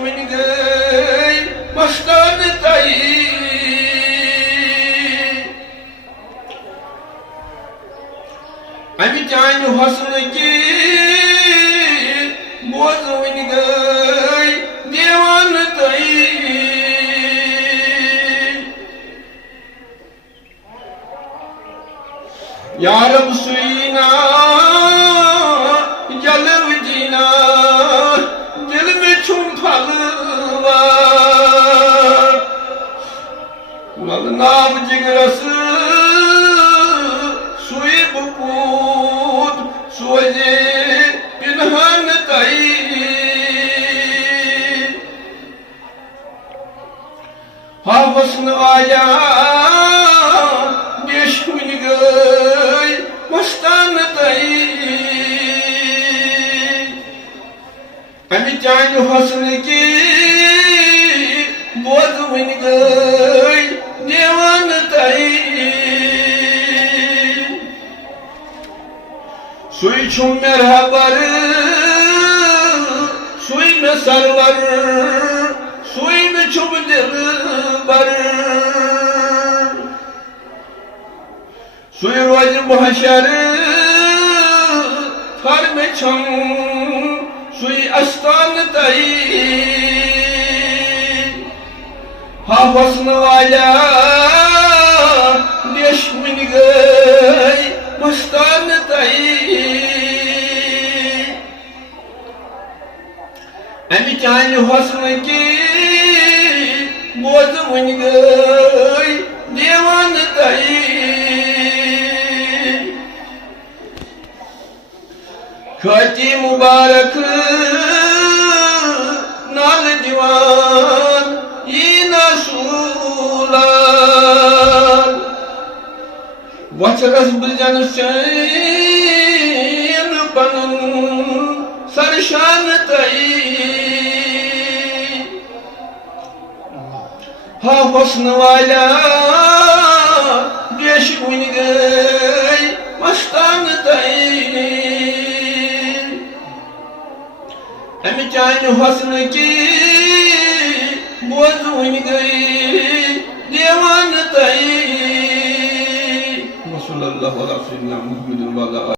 One गई मस्तान ताई अमी चान हसन की बोझ वन गई दीवान ताई या रब सुईना जलव जीना दिल में छुम फलवा नाब जिगरस सुई बुकूत सोजे पिन्हन तई हा हसन आया देश हुन गई मस्तान तई अमी चान हसन की बोझ वन गई दीवान तई सुई छुम में रहबर सुई में सरवर सुई में छुम दिल बर सुई रोज महशर फर में छम सुई अस्तान तई हा हसन वाला देश वन गई मस्तान तई अमी चान हसन की बोझ वन गई दीवान तई खती मुबारक नाल दीवान ई नसूलाल वचरस बिलजन सैन पनुन सरशान तई हा हसन वाला देश वन गई मस्तान तई अमी चान हसन की बोझ वन गई दीवान तई।